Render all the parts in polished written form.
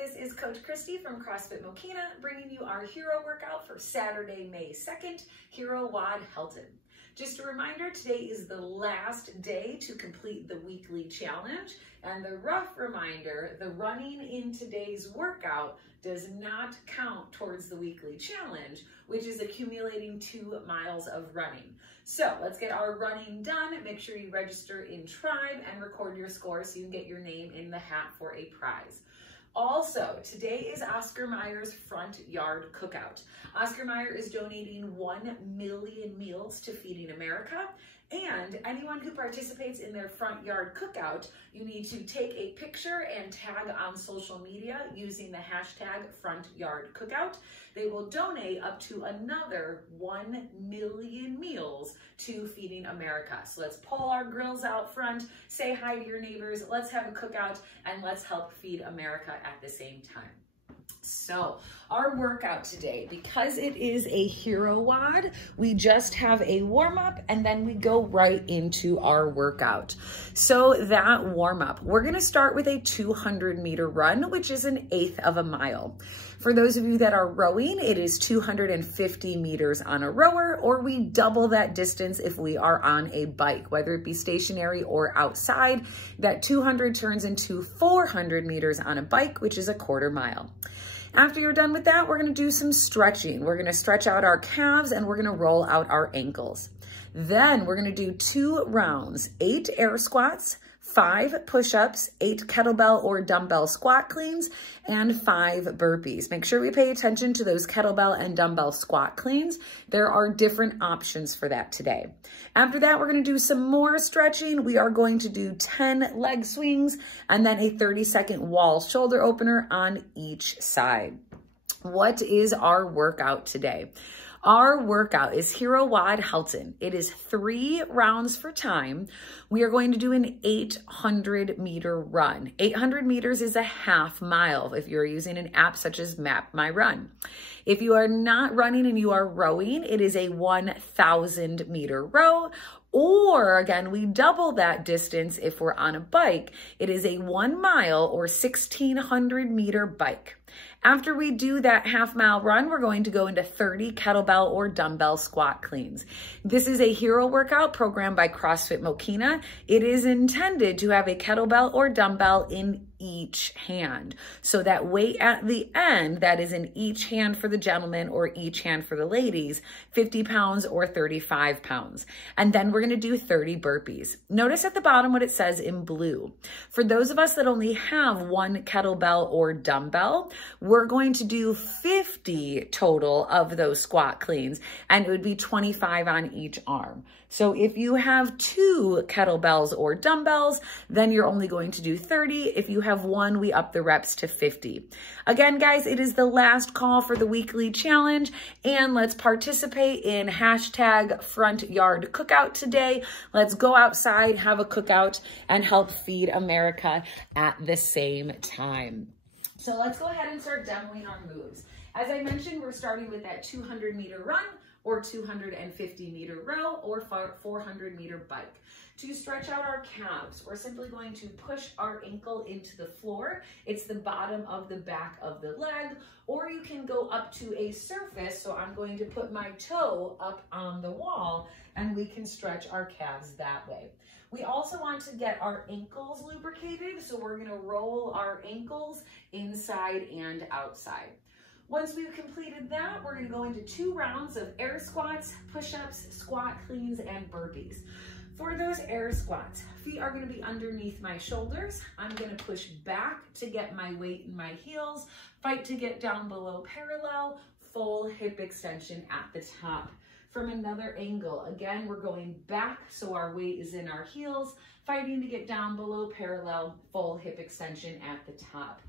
This is Coach Christy from CrossFit Mokina, bringing you our hero workout for Saturday, May 2nd, Hero WOD Helton. Just a reminder, today is the last day to complete the weekly challenge, and the rough reminder, the running in today's workout does not count towards the weekly challenge, which is accumulating 2 miles of running. So let's get our running done. Make sure you register in Tribe and record your score so you can get your name in the hat for a prize. Also, today is Oscar Mayer's front yard cookout. Oscar Mayer is donating 1 million meals to Feeding America, and anyone who participates in their front yard cookout, you need to take a picture and tag on social media using the hashtag #FrontYardCookout. They will donate up to another 1 million meals to Feeding America. So let's pull our grills out front, say hi to your neighbors, let's have a cookout, and let's help feed America at the same time. So our workout today, because it is a hero WOD, we just have a warm-up and then we go right into our workout. So that warm-up, we're gonna start with a 200-meter run, which is 1/8 of a mile. For those of you that are rowing, it is 250 meters on a rower, or we double that distance if we are on a bike, whether it be stationary or outside. That 200 turns into 400 meters on a bike, which is 1/4 mile. After you're done with that, we're gonna do some stretching. We're gonna stretch out our calves and we're gonna roll out our ankles. Then we're gonna do 2 rounds, 8 air squats, 5 push-ups, 8 kettlebell or dumbbell squat cleans, and 5 burpees. Make sure we pay attention to those kettlebell and dumbbell squat cleans. There are different options for that today. After that, we're gonna do some more stretching. We are going to do 10 leg swings and then a 30-second wall shoulder opener on each side. What is our workout today? Our workout is Hero WOD Helton. It is 3 rounds for time. We are going to do an 800-meter run. 800 meters is 1/2 mile if you're using an app such as Map My Run. If you are not running and you are rowing, it is a 1,000-meter row. Or again, we double that distance if we're on a bike. It is a 1 mile or 1,600-meter bike. After we do that 1/2 mile run, we're going to go into 30 kettlebell or dumbbell squat cleans. This is a hero workout programmed by CrossFit Mokina. It is intended to have a kettlebell or dumbbell in each hand. So that weight at the end, that is in each hand for the gentlemen or each hand for the ladies, 50 pounds or 35 pounds. And then we're gonna do 30 burpees. Notice at the bottom what it says in blue. For those of us that only have 1 kettlebell or dumbbell, we're going to do 50 total of those squat cleans, and it would be 25 on each arm. So if you have 2 kettlebells or dumbbells, then you're only going to do 30. If you have 1, we up the reps to 50. Again, guys, it is the last call for the weekly challenge, and let's participate in hashtag front yard cookout today. Let's go outside, have a cookout, and help feed America at the same time. So let's go ahead and start demoing our moves. As I mentioned, we're starting with that 200-meter run or 250-meter row or 400-meter bike. To stretch out our calves, we're simply going to push our ankle into the floor. It's the bottom of the back of the leg, or you can go up to a surface. So I'm going to put my toe up on the wall and we can stretch our calves that way. We also want to get our ankles lubricated, so we're gonna roll our ankles inside and outside. Once we've completed that, we're gonna go into 2 rounds of air squats, push-ups, squat cleans, and burpees. For those air squats, feet are gonna be underneath my shoulders. I'm gonna push back to get my weight in my heels, fight to get down below parallel, full hip extension at the top. From another angle, again, we're going back so our weight is in our heels, fighting to get down below parallel, full hip extension at the top.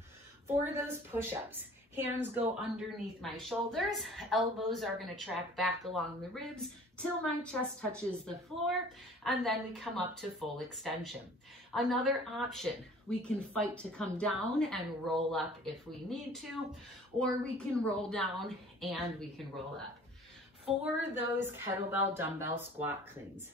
For those push-ups, hands go underneath my shoulders, elbows are gonna track back along the ribs till my chest touches the floor, and then we come up to full extension. Another option, we can fight to come down and roll up if we need to, or we can roll down and we can roll up. For those kettlebell dumbbell squat cleans,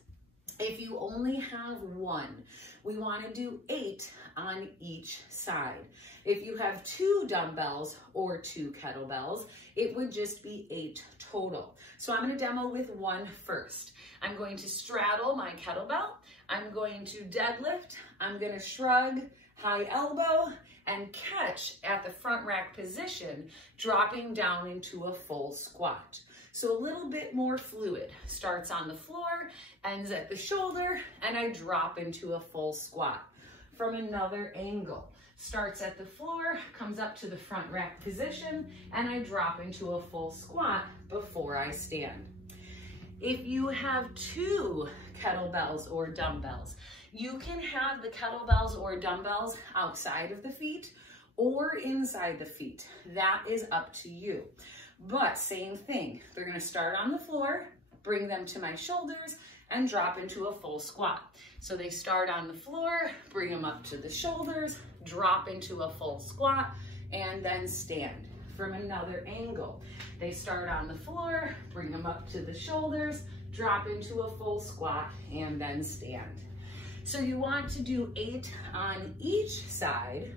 If you only have one, we want to do 8 on each side. If you have 2 dumbbells or 2 kettlebells, it would just be 8 total. So I'm going to demo with one first. I'm going to straddle my kettlebell. I'm going to deadlift. I'm going to shrug, high elbow, and catch at the front rack position, dropping down into a full squat. So a little bit more fluid. Starts on the floor, ends at the shoulder, and I drop into a full squat. From another angle. Starts at the floor, comes up to the front rack position, and I drop into a full squat before I stand. If you have 2 kettlebells or dumbbells, you can have the kettlebells or dumbbells outside of the feet or inside the feet. That is up to you. But same thing, they're going to start on the floor, bring them to my shoulders, and drop into a full squat. So they start on the floor, bring them up to the shoulders, drop into a full squat, and then stand. From another angle, they start on the floor, bring them up to the shoulders, drop into a full squat, and then stand. So you want to do 8 on each side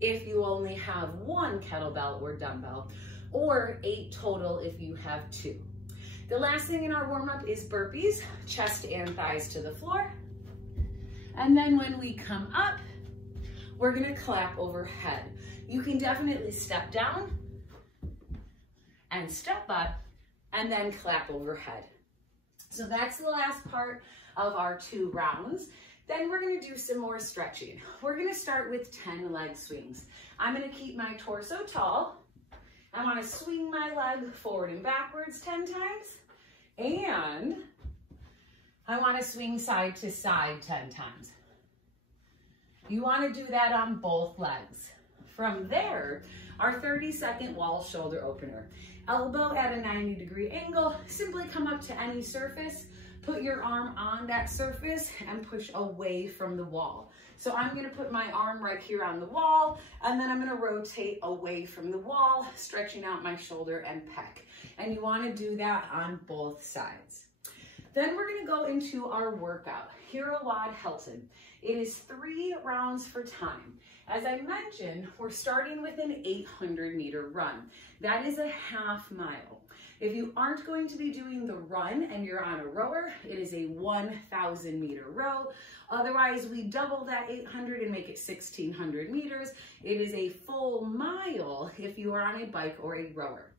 if you only have 1 kettlebell or dumbbell, or 8 total if you have 2. The last thing in our warm-up is burpees, chest and thighs to the floor. And then when we come up, we're gonna clap overhead. You can definitely step down and step up and then clap overhead. So that's the last part of our 2 rounds. Then we're gonna do some more stretching. We're gonna start with 10 leg swings. I'm gonna keep my torso tall. I wanna swing my leg forward and backwards 10 times. And I wanna swing side to side 10 times. You wanna do that on both legs. From there, our 30-second wall shoulder opener. Elbow at a 90-degree angle, simply come up to any surface, put your arm on that surface and push away from the wall. So I'm gonna put my arm right here on the wall, and then I'm gonna rotate away from the wall, stretching out my shoulder and pec. And you wanna do that on both sides. Then we're gonna go into our workout, Hero WOD Helton. It is 3 rounds for time. As I mentioned, we're starting with an 800-meter run. That is a half mile. If you aren't going to be doing the run and you're on a rower, it is a 1,000-meter row. Otherwise, we double that 800 and make it 1,600 meters. It is a full mile if you are on a bike or a rower.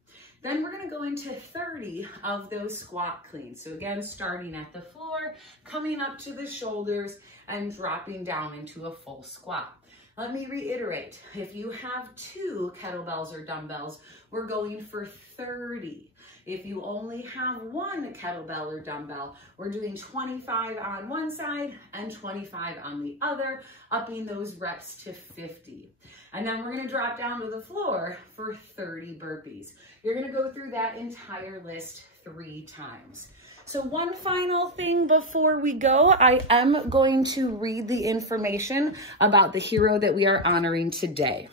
Then we're gonna go into 30 of those squat cleans. So again, starting at the floor, coming up to the shoulders, and dropping down into a full squat. Let me reiterate, if you have 2 kettlebells or dumbbells, we're going for 30. If you only have 1 kettlebell or dumbbell, we're doing 25 on one side and 25 on the other, upping those reps to 50. And then we're gonna drop down to the floor for 30 burpees. You're gonna go through that entire list 3 times. So one final thing before we go, I am going to read the information about the hero that we are honoring today.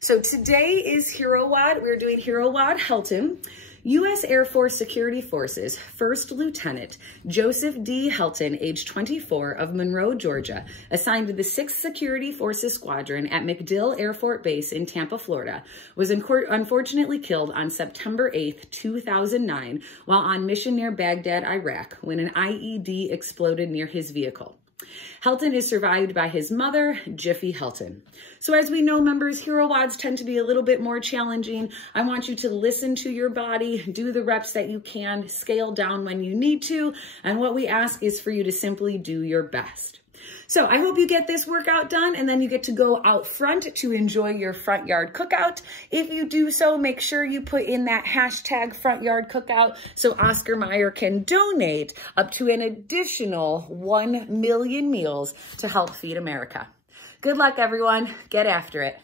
So today is Hero WOD. We're doing Hero WOD Helton. U.S. Air Force Security Forces First Lieutenant Joseph D. Helton, age 24, of Monroe, Georgia, assigned to the 6th Security Forces Squadron at MacDill Air Force Base in Tampa, Florida, was unfortunately killed on September 8, 2009, while on mission near Baghdad, Iraq, when an IED exploded near his vehicle. Helton is survived by his mother, Jiffy Helton. So as we know, members, Hero WODs tend to be a little bit more challenging. I want you to listen to your body, do the reps that you can, scale down when you need to, and what we ask is for you to simply do your best. So I hope you get this workout done and then you get to go out front to enjoy your front yard cookout. If you do so, make sure you put in that hashtag front yard cookout so Oscar Mayer can donate up to an additional 1 million meals to help feed America. Good luck, everyone. Get after it.